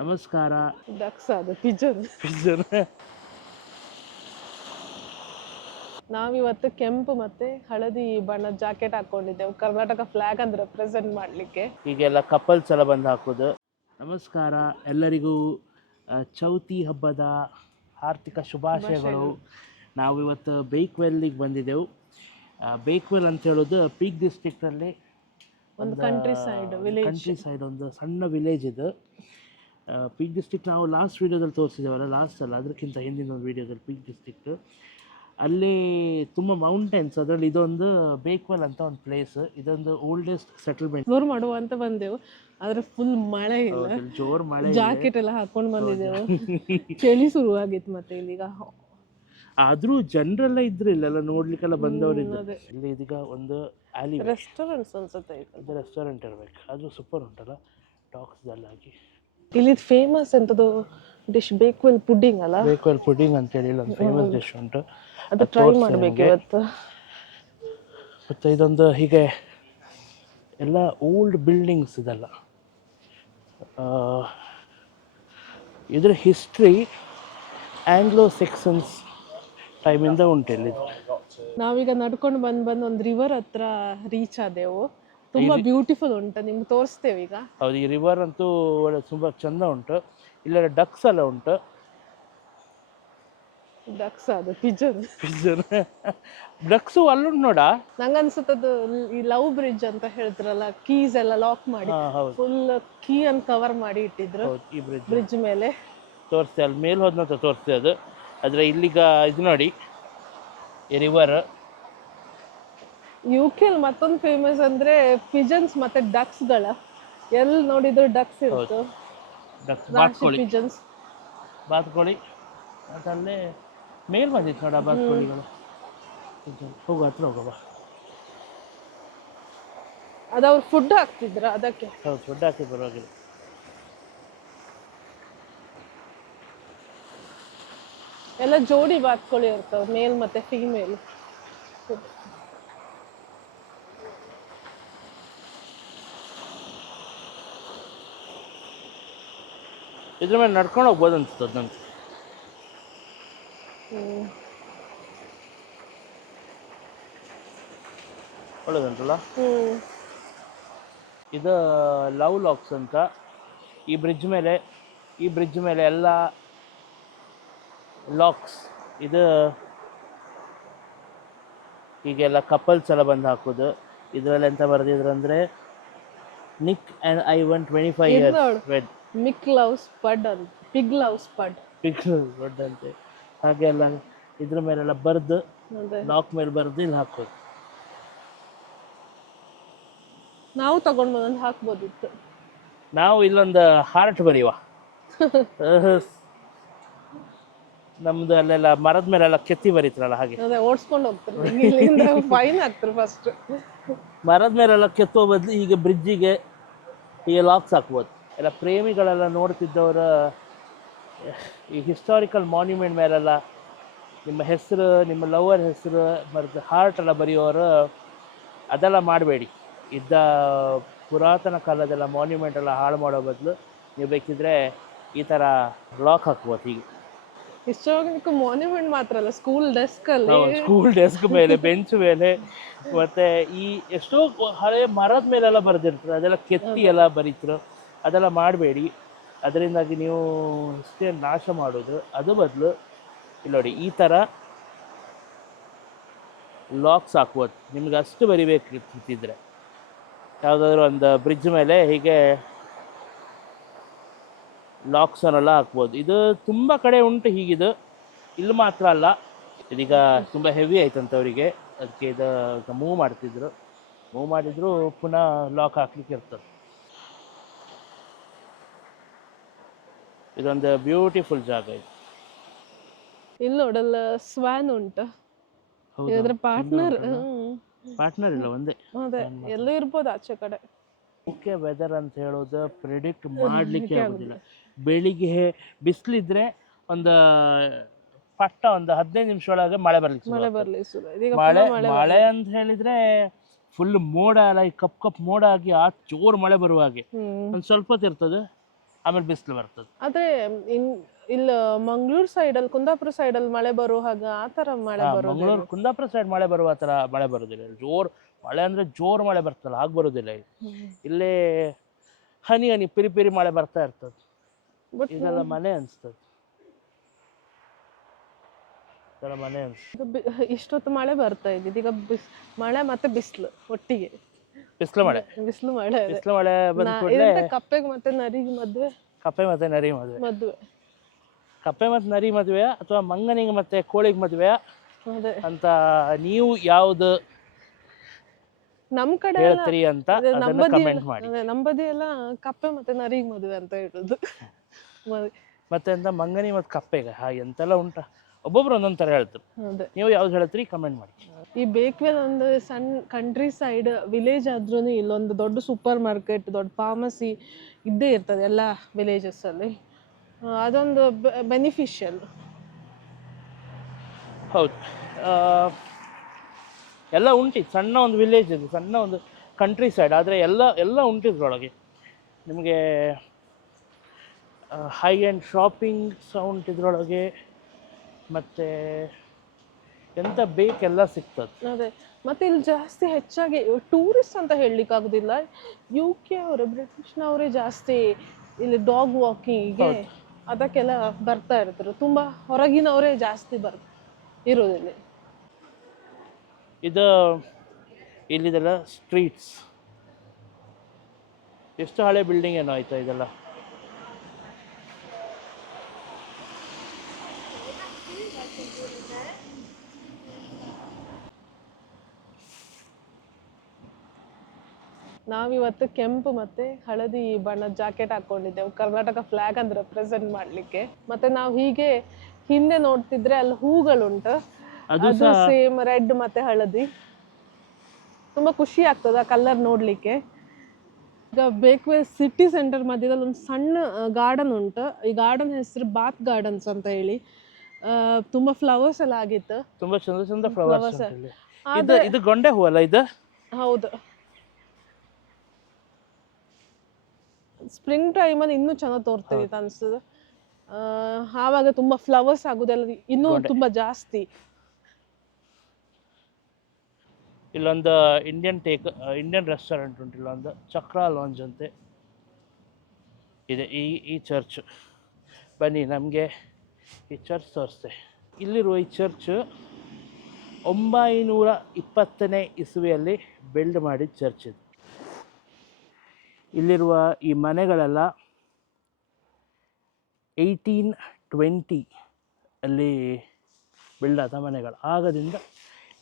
ನಮಸ್ಕಾರ. ಡಕ್ಸ್ ಅದು Pigeon Pigeon ನಾವಿವತ್ತು ಕೆಂಪು ಮತ್ತೆ ಹಳದಿ ಬಣ್ಣದ ಜಾಕೆಟ್ ಹಾಕೊಂಡಿದ್ದೆವು. ಕರ್ನಾಟಕ ಫ್ಲಾಗ್ ಅಂತ ರೆಪ್ರೆಸೆಂಟ್ ಮಾಡ್ಲಿಕ್ಕೆ. ಈಗೆಲ್ಲ ಕಪಲ್ಸ್ ಎಲ್ಲ ಬಂದು ಹಾಕೋದು. ನಮಸ್ಕಾರ. ಎಲ್ಲರಿಗೂ ಆ, ಚೌತಿ ಹಬ್ಬದ ಆರ್ಥಿಕ ಶುಭಾಶಯಗಳು. ನಾವು ಇವತ್ತು ಬೇಕ್ವೆಲ್ಲಿಗೆ ಬಂದಿದ್ದೆವು. ಬೇಕ್ವೆಲ್ ಅಂತ ಹೇಳೋದು ಪೀಕ್ ಡಿಸ್ಟ್ರಿಕ್ಟಲ್ಲಿ ಒಂದು countryside village countryside ಒಂದು ಸಣ್ಣ ವಿಲೇಜ್ ಇದು. ಪೀಕ್ ಡಿಸ್ಟಿಕ್ ನಾವು ಲಾಸ್ಟ್ ವೀಡಿಯೋದಲ್ಲಿ ತೋರಿಸಿದ್ದೇವಲ್ಲ ಲಾಸ್ಟ್ ಅಲ್ಲ ಅದಕ್ಕಿಂತ ಹಿಂದಿನ ಒಂದು ವೀಡಿಯೋದಲ್ಲಿ ಪೀಕ್ ಡಿಸ್ಟಿಕ್ ಅಲ್ಲಿ ತುಂಬ ಮೌಂಟೇನ್ಸ್ ಅದರಲ್ಲಿ ಇದೊಂದು ಬೇಕ್ವಲ್ ಅಂತ ಒಂದು ಪ್ಲೇಸ್ ಇದೊಂದು ಓಲ್ಡೆಸ್ಟ್ ಸೆಟಲ್ಮೆಂಟ್ ಜೋರ್ ಮಾಡುವ ಅಂತ ಬಂದೆವು ಆದ್ರೆ ಫುಲ್ ಮಳೆ ಇಲ್ಲ. ಜೋರ್ ಮಳೆ ಜಾಕೆಟ್ ಎಲ್ಲ ಹಾಕೊಂಡು ಬಂದಿದ್ದೆವು. ಚಳಿ ಶುರುವಾಗಿತ್ತು ಮತ್ತೆ ಇಲ್ಲಿಗ. ಆದ್ರೂ ಜನರೆಲ್ಲ ಇದ್ರಿಲ್ಲ ಇಲ್ಲೆಲ್ಲ ನೋಡ್ಲಿಕ್ಕೆಲ್ಲ ಬಂದವರು ಇಲ್ಲಿ ಇದೀಗ ಒಂದು ಆಲಿ ರೆಸ್ಟೋರೆಂಟ್ಸ್ ಅನ್ಸುತ್ತೆ ರೆಸ್ಟೋರೆಂಟ್ ಇರ್ಬೇಕು. ಅದು ಸೂಪರ್ ಉಂಟಲ್ಲ ಟಾಕ್ಸ್ದಲ್ಲಾಗಿ ಇಲ್ಲಿ ಫೇಮಸ್ ಎಂತದು ಡಿಶ್ ಬೇಕ್ವೆಲ್ ಪುಡ್ಡಿಂಗ್ ಅಲ್ಲ? ಬೇಕ್ವೆಲ್ ಪುಡಿಂಗ್ ಅಂತೇಳಿ ಇಲ್ಲೊಂದು ಫೇಮಸ್ ಡಿಶ್ ಉಂಟು. ಅದು ಟ್ರೈ ಮಾಡಬೇಕು ಇವತ್ತು. ಮತ್ತು ಇದೊಂದು ಹೀಗೆ ಎಲ್ಲ ಓಲ್ಡ್ ಬಿಲ್ಡಿಂಗ್ಸ್ ಇದೆಲ್ಲ. ಆ, ಇದ್ರ ಹಿಸ್ಟ್ರಿ ಆಂಗ್ಲೋ ಸೆಕ್ಷನ್ಸ್ ಟೈಮಿಂದ ಉಂಟು ಇಲ್ಲಿ. ನಾವೀಗ ನಡ್ಕೊಂಡು ಬಂದು ಬಂದು ಒಂದು ರಿವರ್ ಹತ್ರ ರೀಚ್ ಆದೆವು. ತುಂಬಾ ಬ್ಯೂಟಿಫುಲ್ ಉಂಟು ನಿಮ್ಗೆ ತೋರಿಸ್ತೇವೆ ಈಗ. ಹೌದು ಈ ರಿವರ್ ಅಂತೂ ಒಳ್ಳೆ ತುಂಬಾ ಚಂದ ಉಂಟು. ಇಲ್ಲೆಲ್ಲ ಡಕ್ಸ್ ಎಲ್ಲ ಉಂಟು. ಡಕ್ಸ್ ಅದು ಪಿಜನ್ ಡಕ್ಸು ಅಲ್ಲುಂಟು ನೋಡ? ನಂಗನ್ಸುತ್ತದು ಈ ಲವ್ ಬ್ರಿಡ್ಜ್ ಅಂತ ಹೇಳಿದ್ರಲ್ಲ ಕೀಸ್ ಎಲ್ಲ ಲಾಕ್ ಮಾಡಿ ಫುಲ್ ಕೀ ಅನ್ನು ಕವರ್ ಮಾಡಿ ಇಟ್ಟಿದ್ರು. ಈ ಬ್ರಿಡ್ಜ್ ಬ್ರಿಡ್ಜ್ ಮೇಲೆ. ತೋರಿಸ್ತೇ ಅಲ್ಲಿ ಮೇಲೆ ಹೋದ್ನಂತ ತೋರಿಸ್ತೆ ಅದು. ಆದರೆ ಇಲ್ಲಿಗ ಇದು ನೋಡಿ ರಿವರ್ ಯು ಕೆಲ್ ಮತ್ತೊಂದು ಫೇಮಸ್ ಅಂದ್ರೆ ಪಿಜನ್ಸ್ ಮತ್ತೆ ಡಕ್ಸ್ಗಳ ಎಲ್ಲಿ ನೋಡಿದ್ರು ಡಕ್ಸ್ ಇರುತ್ತೆ ಬಾತ್ಕೋಳಿ ಪಿಜನ್ಸ್ ಬಾತುಕೋಳಿ ಅದಲ್ಲೇ ಮೇಲ್ ಬಂದಿತ್ತು ನೋಡ ಬಾತ್ಕೋಳಿಗಳು ಹೋಗು ಹತ್ರ ಹೋಗವ ಅದು ಅವ್ರು ಫುಡ್ ಹಾಕ್ತಿದ್ರ ಅದಕ್ಕೆ? ಹೌದು ಫುಡ್ ಹಾಕಿ ಪರವಾಗಿಲ್ಲ. ಎಲ್ಲ ಜೋಡಿ ಬಾತ್ಕೋಳಿ ಇರ್ತಾವ ಮೇಲ್ ಮತ್ತೆ ಫೀಮೇಲ್ ಇದ್ರ ಮೇಲೆ ನಡ್ಕೊಂಡು ಹೋಗ್ಬೋದು ಅನ್ಸುತ್ತೆ ನಂಗೆ. ಒಳ್ಳೇದುಂಟಲ್ಲ ಹ್ಮ್. ಇದು ಲವ್ ಲಾಕ್ಸ್ ಅಂತ. ಈ ಬ್ರಿಡ್ಜ್ ಮೇಲೆ ಈ ಬ್ರಿಡ್ಜ್ ಮೇಲೆ ಎಲ್ಲ ಲಾಕ್ಸ್ ಇದು ಈಗೆಲ್ಲ ಕಪಲ್ಸ್ ಎಲ್ಲ ಬಂದು ಹಾಕೋದು. ಇದರಲ್ಲಿ ಎಂತ ಬರೆದಿದ್ರು ಅಂದರೆ Nick and I one twenty five years wed. Mick love spud ಅಂತ ಪಿಗ್ ಲವ್ ಪಡ್. ಪಿಕ್ ದೊಡ್ಡಂತೆ ಹಾಗೆಲ್ಲ ಇದ್ರ ಮೇಲೆಲ್ಲ ಬರೆದು ಲಾಕ್ ಮೇಲೆ ಬರ್ದು ಇಲ್ಲಿ ಹಾಕೋದು ನಾವು ತಗೊಂಡ್ ಬಂದ್ ಹಾಕ್ಬೋದಿತ್ತು. ನಾವು ಇಲ್ಲೊಂದು ಹಾರ್ಟ್ ಬರೆಯುವ ನಮ್ದು ಅಲ್ಲೆಲ್ಲ ಮರದ ಮೇಲೆಲ್ಲ ಕೆತ್ತಿ ಬರೀತಾರಲ್ಲ ಹಾಗೆ. ಅದೇ ಓಡಿಸ್ಕೊಂಡು ಹೋಗ್ತಾರೆ. ಫೈನ್ ಹಾಕ್ತಾರೆ ಫಸ್ಟ್ ಮರದ ಮೇಲೆಲ್ಲ ಕೆತ್ತೋ ಬದಲು ಈಗ ಬ್ರಿಡ್ಜಿಗೆ ಈಗ ಲಾಕ್ಸ್ ಹಾಕ್ಬೋದು. ಎಲ್ಲ ಪ್ರೇಮಿಗಳೆಲ್ಲ ನೋಡ್ತಿದ್ದವರು ಈ ಹಿಸ್ಟಾರಿಕಲ್ ಮಾನ್ಯುಮೆಂಟ್ ಮೇಲೆಲ್ಲ ನಿಮ್ಮ ಹೆಸರು ನಿಮ್ಮ ಲವರ್ ಹೆಸರು ಮತ್ತು ಹಾರ್ಟ್ ಎಲ್ಲ ಬರೆಯೋರು ಅದೆಲ್ಲ ಮಾಡಬೇಡಿ. ಇದ್ದ ಪುರಾತನ ಕಾಲದೆಲ್ಲ ಮಾನ್ಯುಮೆಂಟ್ ಎಲ್ಲ ಹಾಳು ಮಾಡೋ ಬದಲು ನೀವು ಬೇಕಿದ್ರೆ ಈ ಥರ ಬ್ಲಾಕ್ ಹಾಕ್ಬೋದು ಹೀಗೆ. ಹಿಸ್ಟಾರಿಕ್ ಮಾನ್ಯುಮೆಂಟ್ ಮಾತ್ರ ಅಲ್ಲ ಸ್ಕೂಲ್ ಡೆಸ್ಕ್ ಅಲ್ಲಿ. ಸ್ಕೂಲ್ ಡೆಸ್ಕ್ ಮೇಲೆ ಬೆಂಚ್ ಮೇಲೆ ಮತ್ತೆ ಈ ಎಷ್ಟೋ ಹಳೆ ಮರದ ಮೇಲೆಲ್ಲ ಬರೆದಿರ್ತಾರೆ ಅದೆಲ್ಲ ಕೆತ್ತಿ ಎಲ್ಲ ಬರೀತಾರೆ ಅದೆಲ್ಲ ಮಾಡಬೇಡಿ. ಅದರಿಂದಾಗಿ ನೀವು ಇಷ್ಟೇ ನಾಶ ಮಾಡೋದು. ಅದು ಬದಲು ಇಲ್ಲಿ ನೋಡಿ, ಈ ಥರ ಲಾಕ್ಸ್ ಹಾಕ್ಬೋದು ನಿಮ್ಗೆ ಅಷ್ಟು ಬರಿಬೇಕಿತ್ತಿದ್ರೆ ಯಾವುದಾದ್ರೂ ಒಂದು ಬ್ರಿಡ್ಜ್ ಮೇಲೆ ಹೀಗೆ ಲಾಕ್ಸ್ ಅನ್ನೆಲ್ಲ ಹಾಕ್ಬೋದು. ಇದು ತುಂಬ ಕಡೆ ಉಂಟು ಹೀಗಿದು. ಇಲ್ಲಿ ಮಾತ್ರ ಅಲ್ಲ. ಇದೀಗ ತುಂಬ ಹೆವಿ ಆಯ್ತಂತ ಅವರಿಗೆ. ಅದಕ್ಕೆ ಇದು ಮೂವ್ ಮಾಡ್ತಿದ್ರು. ಮೂವ್ ಮಾಡಿದ್ರು ಪುನಃ ಲಾಕ್ ಹಾಕ್ಲಿಕ್ಕೆ ಇರ್ತದೆ. ಇದೊಂದು ಬ್ಯೂಟಿಫುಲ್ ಜಾಗ ಇದು. ಇಲ್ಲಿ ನೋಡಲ್ಲ ಸ್ವಾನ್ ಉಂಟು. ಇದ್ರ ಪಾರ್ಟ್ನರ್ ಪಾರ್ಟ್ನರ್ ಇಲ್ಲ ಒಂದೇ. ಅದೇ ಎಲ್ಲೂ ಇರ್ಬೋದು ಆಚೆ ಕಡೆ. ಮುಖ್ಯ ವೆದರ್ ಅಂತ ಹೇಳೋದು ಪ್ರಿಡಿಕ್ಟ್ ಮಾಡಲಿಕ್ಕೆ ಆಗೋದಿಲ್ಲ. ಬೆಳಿಗ್ಗೆ ಬಿಸಿಲಿದ್ರೆ ಒಂದು ಪಟ್ಟ ಒಂದು ಹದಿನೈದು ನಿಮಿಷ ಒಳಗೆ ಮಳೆ ಬರ್ಲಿಕ್ಕೆ ಮಳೆ. ಬರ್ಲಿ ಮಳೆ ಮಳೆ ಅಂತ ಹೇಳಿದ್ರೆ ಫುಲ್ ಮೋಡ ಲೈಕ್ ಈ ಕಪ್ ಕಪ್ ಮೋಡ ಆಗಿ ಆ ಜೋರು ಮಳೆ ಬರುವ ಹಾಗೆ. ಒಂದು ಸ್ವಲ್ಪ ಹೊತ್ತು ಇರ್ತದೆ ಆಮೇಲೆ ಬಿಸಿಲು ಬರ್ತದೆ. ಆದ್ರೆ ಇನ್ ಇಲ್ಲ ಸೈಡ್ ಸೈಡಲ್ಲಿ ಕುಂದಾಪುರ ಸೈಡಲ್ಲಿ ಮಳೆ ಬರೋ ಹಾಗ ಆ ಥರ ಮಳೆ ಬರೋದು ಮಂಗಳೂರು ಕುಂದಾಪುರ ಸೈಡ್ ಮಳೆ ಬರುವ ಆತರ ಮಳೆ ಬರೋದಿಲ್ಲ. ಜೋರ್ ಮಳೆ ಅಂದ್ರೆ ಜೋರ್ ಮಳೆ ಬರ್ತಲ್ಲ ಹಾಗೆ ಬರೋದಿಲ್ಲ ಇಲ್ಲಿ. ಇಲ್ಲೇ ಹನಿ ಹನಿ ಪಿರಿ ಪಿರಿ ಮಳೆ ಬರ್ತಾ ಇರ್ತದೆ. ಬಟ್ ಇದೆಲ್ಲ ಮನೆ ಅನ್ಸ್ತದೆ. ಇದೆಲ್ಲ ಮನೆ ಅನ್ಸ್ತದೆ ಇಷ್ಟೊತ್ತು ಮಳೆ ಬರ್ತಾ ಇದ್ದಿದ್ದು ಈಗ ಬಿಸ್ ಮಳೆ ಮತ್ತೆ ಬಿಸಿಲು ಒಟ್ಟಿಗೆ. ಬಿಸಿಲು ಮಳೆ. ಬಿಸಿಲು ಮಳೆ ಬಿಸಿಲು ಮಳೆ ಬಂದ ಕೂಡಲೇ ಕಪ್ಪೆಗೆ ಮತ್ತೆ ನರಿಗೆ ಮದ್ವೆ? ಕಪ್ಪೆ ಮತ್ತೆ ನರಿ ಮದ್ವೆ. ಮದ್ವೆ. ಕಪ್ಪೆ ಮತ್ತೆ ನರಿ ಮದ್ವೆ ಅಥವಾ ಮಂಗನಿಗೆ ಮತ್ತೆ ಕೋಳಿಗೆ ಮದುವೆ ಅಂತ ನೀವು ಯಾವ್ದು ನಮ್ ಕಡೆ ಹೇಳ್ತೀರಿ ಅಂತ ಕಮೆಂಟ್ ಮಾಡಿ. ನಮ್ಮದಿ ಎಲ್ಲ ಕಪ್ಪೆ ಮತ್ತೆ ನರಿಗೆ ಮದ್ವೆ ಅಂತ ಹೇಳುದು. ಮತ್ತೆ ಅಂತ ಮಂಗನಿ ಮತ್ತೆ ಕಪ್ಪೆಗೆ ಹಾಗೆ ಎಂತೆಲ್ಲ ಉಂಟ? ಒಬ್ಬೊಬ್ರು ಒಂದೊಂದ್ ತರ ಹೇಳ್ತಾರೆ. ನೀವು ಯಾವ್ದು ಹೇಳ್ತೀರಿ ಕಮೆಂಟ್ ಮಾಡಿ. ಈ ಬೇಕ್ವೆಲ್ ಒಂದು ಸಣ್ಣ ಕಂಟ್ರಿ ಸೈಡ್ ವಿಲೇಜ್ ಆದ್ರೂ ಇಲ್ಲೊಂದು ದೊಡ್ಡ ಸೂಪರ್ ಮಾರ್ಕೆಟ್ ದೊಡ್ಡ ಫಾರ್ಮಸಿ ಇದ್ದೇ ಇರ್ತದೆ ಎಲ್ಲ ವಿಲೇಜಸ್ ಅಲ್ಲಿ. ಅದೊಂದು ಬೆನಿಫಿಷಿಯಲ್ ಹೌದು. ಎಲ್ಲ ಉಂಟಿತ್ತು ಸಣ್ಣ ಒಂದು ವಿಲೇಜ್ ಇದು ಸಣ್ಣ ಒಂದು ಕಂಟ್ರಿ ಸೈಡ್ ಆದರೆ ಎಲ್ಲ ಎಲ್ಲ ಉಂಟಿದ್ರೊಳಗೆ ನಿಮಗೆ ಹೈ ಆ್ಯಂಡ್ ಶಾಪಿಂಗ್ ಸೌಂಡ್ ಇದ್ರೊಳಗೆ. ಮತ್ತು ಎಂತ ಬೇಕೆಲ್ಲ ಸಿಗ್ತದೆ. ಅದೇ. ಮತ್ತೆ ಇಲ್ಲಿ ಜಾಸ್ತಿ ಹೆಚ್ಚಾಗಿ ಟೂರಿಸ್ಟ್ ಅಂತ ಹೇಳಲಿಕ್ಕೆ ಆಗುದಿಲ್ಲ. ಯು ಕೆ ಅವರು ಬ್ರಿಟಿಷ್ನವರೇ ಜಾಸ್ತಿ ಇಲ್ಲಿ ಡಾಗ್ ವಾಕಿಂಗ್ ಅದಕ್ಕೆಲ್ಲ ಬರ್ತಾ ಇರ್ತಾರೆ. ತುಂಬಾ ಹೊರಗಿನವರೇ ಜಾಸ್ತಿ ಬರ್ ಇರೋದಿಲ್ಲ ಇದು ಇಲ್ಲಿದೆಲ್ಲ ಸ್ಟ್ರೀಟ್ಸ್ ಎಷ್ಟು ಹಳೆ ಬಿಲ್ಡಿಂಗ್ ಏನೋ ಆಯ್ತಾ ಇದೆಲ್ಲ? ನಾವಿವತ್ತು ಕೆಂಪು ಮತ್ತೆ ಹಳದಿ ಬಣ್ಣದ ಜಾಕೆಟ್ ಹಾಕೊಂಡಿದ್ದೆವು. ಕರ್ನಾಟಕ ಫ್ಲಾಗ್ ಅನ್ನು ರೆಪ್ರೆಸೆಂಟ್ ಮಾಡ್ಲಿಕ್ಕೆ. ಮತ್ತೆ ನಾವು ಹೀಗೆ ಹಿಂದೆ ನೋಡ್ತಿದ್ರೆ ಅಲ್ಲಿ ಹೂಗಳುಂಟು. ಅದು ಸೇಮ್ ರೆಡ್ ಮತ್ತೆ ಹಳದಿ. ತುಂಬಾ ಖುಷಿ ಆಗ್ತದೆ ಆ ಕಲರ್ ನೋಡ್ಲಿಕ್ಕೆ. ಈಗ ಬೇಕ್ವೆ ಸಿಟಿ ಸೆಂಟರ್ ಮಧ್ಯದಲ್ಲಿ ಒಂದು ಸಣ್ಣ ಗಾರ್ಡನ್ ಉಂಟು. ಈ ಗಾರ್ಡನ್ ಹೆಸರು ಬಾತ್ ಗಾರ್ಡನ್ಸ್ ಅಂತ ಹೇಳಿ. ಆ, ತುಂಬಾ ಫ್ಲವರ್ಸ್ ಎಲ್ಲ ಆಗಿತ್ತು. ತುಂಬಾ ಚಂದ ಚಂದ ಫ್ಲವರ್ಸ್. ಇದು ಇದು ಗೊಂಡೆ ಹೂ ಅಲ್ಲ ಇದು? ಹೌದು. ಸ್ಪ್ರಿಂಗ್ ಟೈಮಲ್ಲಿ ಇನ್ನೂ ಚೆನ್ನಾಗಿ ತೋರ್ತದೆ ಅಂತ ಅನಿಸ್ತದೆ ಆವಾಗ ತುಂಬಾ ಫ್ಲವರ್ಸ್ ಆಗುದೆಲ್ಲ ಇನ್ನೂ ತುಂಬಾ ಜಾಸ್ತಿ. ಇಲ್ಲೊಂದು ಇಂಡಿಯನ್ ಟೇಕ್ ಇಂಡಿಯನ್ ರೆಸ್ಟೋರೆಂಟ್ ಉಂಟು ಇಲ್ಲೊಂದು ಚಕ್ರ ಲಾಂಜ್ ಅಂತೆ. ಇದೆ ಈ ಈ ಚರ್ಚ್ ಬನ್ನಿ ನಮಗೆ ಈ ಚರ್ಚ್ ತೋರಿಸ್ತೆ. ಇಲ್ಲಿರುವ ಈ ಚರ್ಚ್ ಒಂಬೈನೂರ ಇಪ್ಪತ್ತನೇ ಇಸುವೆಯಲ್ಲಿ ಬಿಲ್ಡ್ ಮಾಡಿದ ಚರ್ಚ್ ಇದು. ಇಲ್ಲಿರುವ ಈ ಮನೆಗಳೆಲ್ಲ ಏಯ್ಟೀನ್ ಟ್ವೆಂಟಿ ಅಲ್ಲಿ ಬಿಲ್ಡಾದ ಆದ ಮನೆಗಳು. ಆಗದಿಂದ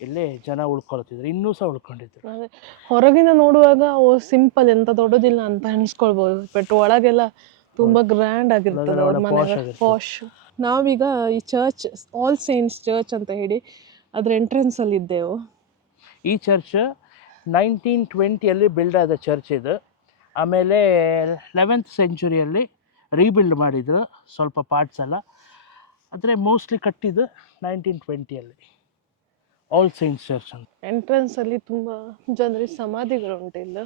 ಇಲ್ಲೇ ಜನ ಉಳ್ಕೊಳ್ತಿದ್ರು. ಇನ್ನೂ ಸಹ ಉಳ್ಕೊಂಡಿದ್ರು. ಹೊರಗಿನ ನೋಡುವಾಗ ಓ ಸಿಂಪಲ್ ಎಂತ ದೊಡ್ಡದಿಲ್ಲ ಅಂತ ಅನ್ಸ್ಕೊಳ್ಬೋದು. ಬಟ್ ಒಳಗೆಲ್ಲ ತುಂಬಾ ಗ್ರ್ಯಾಂಡ್ ಆಗಿರ್ತದೆ ಅವ್ರ ಮನೆ ಪಾಶ್ ನಾವೀಗ ಈ ಚರ್ಚ್ ಆಲ್ ಸೇಂಟ್ಸ್ ಚರ್ಚ್ ಅಂತ ಹೇಳಿ ಅದ್ರ ಎಂಟ್ರೆನ್ಸ್ ಅಲ್ಲಿ ಇದ್ದೆವು ಈ ಚರ್ಚ್ ನೈನ್ಟೀನ್ ಟ್ವೆಂಟಿಯಲ್ಲಿ ಬಿಲ್ಡ್ ಆದ ಚರ್ಚ್ ಇದು. ಆಮೇಲೆ ಲೆವೆಂತ್ ಸೆಂಚುರಿಯಲ್ಲಿ ರೀಬಿಲ್ಡ್ ಮಾಡಿದ್ರು ಸ್ವಲ್ಪ ಪಾರ್ಟ್ಸ್ ಎಲ್ಲ. ಆದರೆ ಮೋಸ್ಟ್ಲಿ ಕಟ್ಟಿದ್ದು ನೈನ್ಟೀನ್ ಟ್ವೆಂಟಿಯಲ್ಲಿ ಆಲ್ ಸೈನ್ಸ್ ಚರ್ಚ್ ಅಂತ. ಎಂಟ್ರೆನ್ಸ್ ಅಲ್ಲಿ ತುಂಬಾ ಜನರಿಗೆ ಸಮಾಧಿಗಳು ಉಂಟು ಇಲ್ಲ.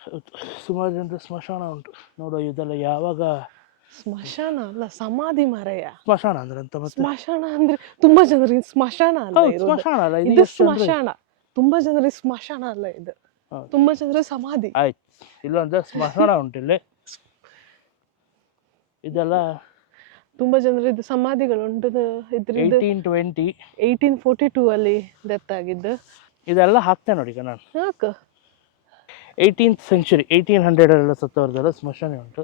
ಹೌದು. ಸುಮಾರು ಜನರ ಸ್ಮಶಾನ ಉಂಟು. ನೋಡೋ ಇದೆಲ್ಲ ಯಾವಾಗ? ಸ್ಮಶಾನ ಅಲ್ಲ ಸಮಾಧಿ ಮರೆಯ ಸ್ಮಶಾನ ಅಂದ್ರೆ ಅಂತ ಸ್ಮಶಾನ ಅಂದ್ರೆ ತುಂಬಾ ಜನರಿಗೆ ಸ್ಮಶಾನ ಅಲ್ಲ ಸ್ಮಶಾನ ಅಲ್ಲ ಇದು ಸ್ಮಶಾನ. ತುಂಬಾ ಜನರಿಗೆ ಸ್ಮಶಾನ ಅಲ್ಲ ಇದು. ತುಂಬಾ ಜನರ ಸಮಾಧಿ. ಆಯ್ತು. ಇಲ್ಲೊಂದು ಸ್ಮಶಾನ ಉಂಟು ಇಲ್ಲಿ. ಇದೆಲ್ಲ ತುಂಬಾ ಜನರಿದ್ದು ಸಮಾಧಿಗಳು ಉಂಟು. ಇದ್ರದ್ದು eighteen twenty eighteen forty two ಅಲ್ಲಿ ಡೆತ್ ಆಗಿದ್ದು. ಇದೆಲ್ಲ ಹಾಕ್ತೆ ನೋಡಿ ಈಗ ನಾನು. ಯಾಕ ಏಯ್ಟೀನ್ತ್ ಸೆಂಚುರಿ ಏಯ್ಟೀನ್ ಹಂಡ್ರೆಡಲ್ಲೆಲ್ಲ ಸತ್ತವ್ರದ್ದೆಲ್ಲ ಸ್ಮಶಾನ ಉಂಟು.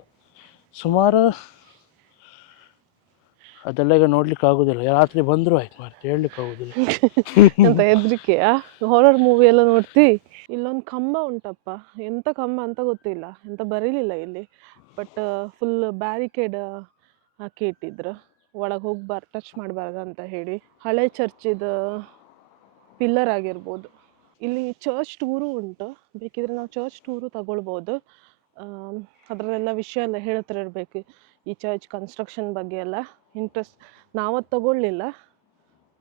ಸುಮಾರು ಅದೆಲ್ಲ ಈಗ ನೋಡ್ಲಿಕ್ಕೆ ಆಗುದಿಲ್ಲ. ರಾತ್ರಿ ಬಂದರೂ ಆಯ್ತು ಮಾಡ್ತಿ ಹೇಳಲಿಕ್ಕೆ ಆಗುದಿಲ್ಲ. ಅಂತ ಹೆದ್ರಿಕೆಯಾ? ಹಾರರ್ ಮೂವಿ ಎಲ್ಲ ನೋಡ್ತಿ? ಇಲ್ಲೊಂದು ಕಂಬ ಉಂಟಪ್ಪ. ಎಂತ ಕಂಬ ಅಂತ ಗೊತ್ತಿಲ್ಲ. ಎಂತ ಬರೀಲಿಲ್ಲ ಇಲ್ಲಿ. ಬಟ್ ಫುಲ್ ಬ್ಯಾರಿಕೇಡ್ ಹಾಕಿ ಇಟ್ಟಿದ್ರು. ಒಳಗೆ ಹೋಗ್ಬಾರ್ದು ಟಚ್ ಮಾಡಬಾರ್ದು ಅಂತ ಹೇಳಿ. ಹಳೆ ಚರ್ಚಿದ ಪಿಲ್ಲರ್ ಆಗಿರ್ಬೋದು. ಇಲ್ಲಿ ಚರ್ಚ್ ಟೂರು ಉಂಟು. ಬೇಕಿದ್ರೆ ನಾವು ಚರ್ಚ್ ಟೂರು ತಗೊಳ್ಬೋದು. ಅದರಲ್ಲೆಲ್ಲ ವಿಷಯ ಎಲ್ಲ ಹೇಳ್ತಾರೆ ಇರಬೇಕು. ಈ ಚರ್ಚ್ ಕನ್ಸ್ಟ್ರಕ್ಷನ್ ಬಗ್ಗೆ ಎಲ್ಲ. ಇಂಟ್ರೆಸ್ಟ್ ನಾವತ್ತು ತಗೊಳ್ಳಿಲ್ಲ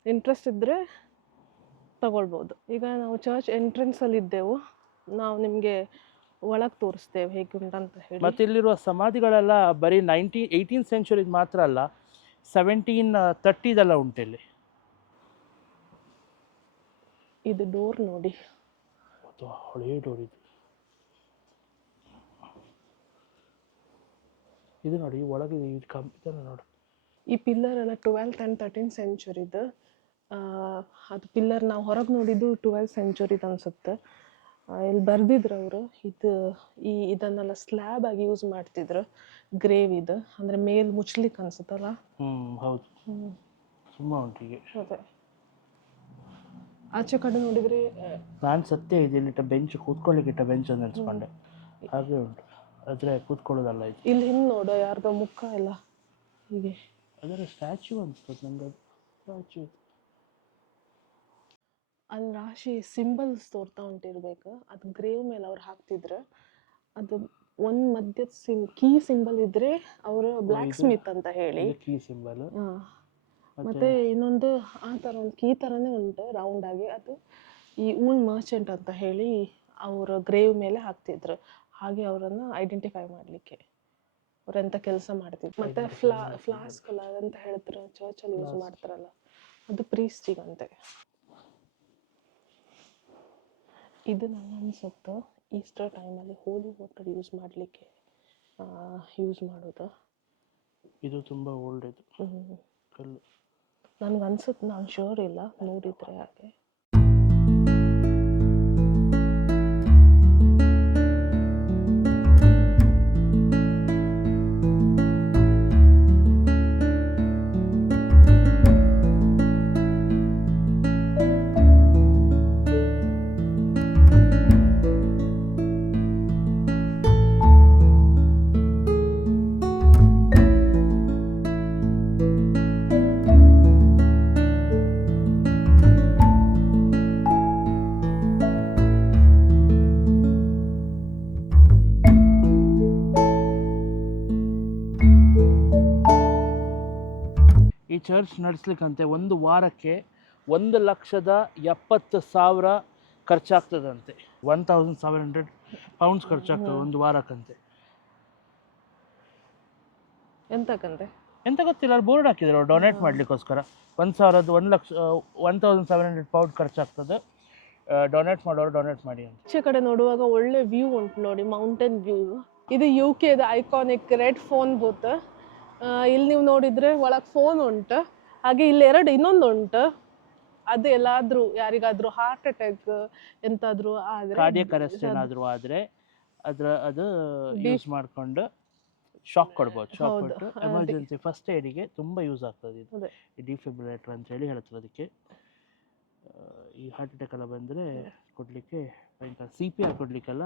ಇಂಟ್ರೆಸ್ಟ್ ಇದ್ದರೆ ತಗೊಳ್ಬೋದು. ಈಗ ನಾವು ಚರ್ಚ್ ಎಂಟ್ರೆನ್ಸಲ್ಲಿ ಇದ್ದೆವು. ನಾವು ನಿಮಗೆ ಒಳಗೆ ತೋರಿಸ್ತೇವೆ ಹೇಗೆ ಉಂಟಂತ ಹೇಳಿ. ಮತ್ತು ಇಲ್ಲಿರುವ ಸಮಾಧಿಗಳೆಲ್ಲ ಬರೀ ನೈನ್ಟೀನ್ ಏಯ್ಟೀನ್ ಸೆಂಚುರಿ ಮಾತ್ರ ಅಲ್ಲ ಸೆವೆಂಟೀನ್ ತರ್ಟಿದೆಲ್ಲ ಉಂಟು ಇಲ್ಲಿ. ಇದು ಡೋರ್ ನೋಡಿ. ಹಳೆಯ ಡೋರ್ ಇದು. ಇದು ನೋಡಿ ಒಳಗೆ ನೋಡಿ. ಈ ಪಿಲ್ಲರ್ ಎಲ್ಲ ಟ್ವೆಲ್ತ್ ಆ್ಯಂಡ್ ತರ್ಟೀನ್ ಸೆಂಚುರಿದು ಅದು ಪಿಲ್ಲರ್ ನಾವು ಹೊರಗೆ ನೋಡಿದ್ದು ಟ್ವೆಲ್ ಸೆಂಚುರಿದು ಅನ್ಸುತ್ತೆ. ಇಲ್ಲಿ ಬರ್ದಿದ್ರು ಅವರು. ಇದು ಈ ಇದನ್ನೆಲ್ಲ ಸ್ಲ್ಯಾಬ್ ಆಗಿ ಯೂಸ್ ಮಾಡ್ತಿದ್ರು. ಗ್ರೇವ್ ಇದು ಅಂದರೆ ಮೇಲ್ ಮುಚ್ಲಿಕ್ಕೆ ಅನ್ಸುತ್ತಲ್ಲ? ಹ್ಮ್ ಹೌದು. ಸುಮ್ಮ ಉಂಟು ಹೀಗೆ ಅದೇ. ಆಚೆ ಕಡೆ ನೋಡಿದರೆ ನಾನು ಸತ್ಯ ಇದೆ ಇಲ್ಲಿಟ್ಟ ಬೆಂಚ್ ಕೂತ್ಕೊಳ್ಳಿಕ್ಕೆ ಇಟ್ಟ ಬೆಂಚ್ ಅಂತ ಅನ್ಸ್ಕೊಂಡೆ ಹಾಗೆ ಉಂಟು. ಆದರೆ ಕೂತ್ಕೊಳ್ಳೋದಲ್ಲ ಇದು. ಇಲ್ಲಿ ಹಿಂದೆ ನೋಡೋ ಯಾರ್ದೋ ಮುಖ ಎಲ್ಲ. ಹೀಗೆ. ಅದರ ಸ್ಟ್ಯಾಚ್ಯೂ ಅನಿಸ್ತದೆ ನಂಗೆ ಸ್ಟ್ಯಾಚ್ಯೂ ಅಲ್ಲಿ ರಾಶಿ ಸಿಂಬಲ್ಸ್ ತೋರ್ತಾ ಹೊಂಟಿರ್ಬೇಕು ಅದು ಗ್ರೇವ್ ಮೇಲೆ ಅವ್ರು ಹಾಕ್ತಿದ್ರು. ಅದು ಒಂದು ಮಧ್ಯದ ಸಿಂ ಕೀ ಸಿಂಬಲ್ ಇದ್ರೆ ಅವರು ಬ್ಲ್ಯಾಕ್ ಸ್ಮಿತ್ ಅಂತ ಹೇಳಿ. Key symbol. ಮತ್ತೆ ಇನ್ನೊಂದು ಆ ಥರ ಒಂದು ಕೀ ಥರನೇ ಉಂಟು ರೌಂಡ್ ಆಗಿ. ಅದು ಈ ಊಲ್ ಮರ್ಚೆಂಟ್ ಅಂತ ಹೇಳಿ ಅವರು ಗ್ರೇವ್ ಮೇಲೆ ಹಾಕ್ತಿದ್ರು. ಹಾಗೆ ಅವರನ್ನು ಐಡೆಂಟಿಫೈ ಮಾಡಲಿಕ್ಕೆ. ಅವ್ರು ಎಂತ ಕೆಲಸ ಮಾಡ್ತಿದ್ರು. ಮತ್ತೆ ಫ್ಲಾ ಫ್ಲಾಸ್ಕ್ ಅಂತ ಹೇಳ್ತಾರೆ ಚರ್ಚಲ್ಲಿ ಯೂಸ್ ಮಾಡ್ತಾರಲ್ಲ ಅದು ಪ್ರೀಸ್ಟಿಗಂತೆ ಇದು ನಂಗೆ ಅನ್ಸುತ್ತೆ. ಈಸ್ಟರ್ ಟೈಮಲ್ಲಿ ಹೋಲಿ ವಾಟರ್ ಯೂಸ್ ಮಾಡಲಿಕ್ಕೆ ಯೂಸ್ ಮಾಡೋದು. ಇದು ತುಂಬ ಓಲ್ಡ್ ಇದು. ನನಗೆ ಕಲ್ಲು. ನನ್ಗೆ ಅನ್ಸುತ್ತೆ ನಾನು ಶೋರ್ ಇಲ್ಲ. ನೋಡಿದರೆ ಹಾಗೆ. ಚರ್ಚ್ ನಡೆಸ್ಲಿಕ್ಕಂತೆ ಒಂದು ವಾರಕ್ಕೆ ಒಂದು ಲಕ್ಷದ ಎಪ್ಪತ್ತು ಸಾವಿರ ಖರ್ಚಾಗ್ತದಂತೆ. One thousand seven hundred pounds ಖರ್ಚಾಗ್ತದೆ ಒಂದು ವಾರಕ್ಕಂತೆ. ಎಂತಕ್ಕಂತೆ? ಎಂತ ಗೊತ್ತಿಲ್ಲ ಅಲ್ಲಿ ಬೋರ್ಡ್ ಹಾಕಿದ್ರು ಡೊನೇಟ್ ಮಾಡಲಿಕ್ಕೋಸ್ಕರ. ಒಂದು ಸಾವಿರದ ಒಂದು lakh one thousand seven hundred pound ಖರ್ಚಾಗ್ತದೆ. Donate ಮಾಡೋರು ಡೊನೇಟ್ ಮಾಡಿ ಅಂತ. ಈಚೆ ಕಡೆ ನೋಡುವಾಗ ಒಳ್ಳೆ ವ್ಯೂ ಉಂಟು ನೋಡಿ ಮೌಂಟೇನ್ ವ್ಯೂ ಇದು U K the iconic red phone booth ಇಲ್ಲಿ ನೀವು ನೋಡಿದ್ರೆ ಒಳಗೆ ಫೋನ್ ಉಂಟು ಹಾಗೆ ಇಲ್ಲಿ ಎರಡು ಇನ್ನೊಂದು ಉಂಟು. ಅದು ಎಲ್ಲಾದ್ರೂ ಯಾರಿಗಾದ್ರೂ ಹಾರ್ಟ್ ಅಟ್ಯಾಕ್ ಎಂತಾದ್ರೂ ಆದ್ರೆ ಕಾರ್ಡಿಯಕ್ ಅರೆಸ್ಟ್ ಏನಾದರೂ ಆದರೆ ಅದರ ಅದು ಯೂಸ್ ಮಾಡಿಕೊಂಡು ಶಾಕ್ ಕೊಡ್ಬೋದು ಶಾಕ್ ಕೊಟ್ಟು ಎಮರ್ಜೆನ್ಸಿ ಫಸ್ಟ್ ಏಡಿಗೆ ತುಂಬ ಯೂಸ್ ಆಗ್ತದೆ ಇದು. ಡಿಫಿಬ್ರಿಲೇಟರ್ ಅಂತ ಹೇಳಿ ಹೇಳ್ತಾರೆ ಅದಕ್ಕೆ. ಈ ಹಾರ್ಟ್ ಅಟ್ಯಾಕ್ ಎಲ್ಲ ಬಂದರೆ ಕೊಡಲಿಕ್ಕೆ ಭಯಂಕರ ಸಿ ಪಿ ಆರ್ ಕೊಡಲಿಕ್ಕೆಲ್ಲ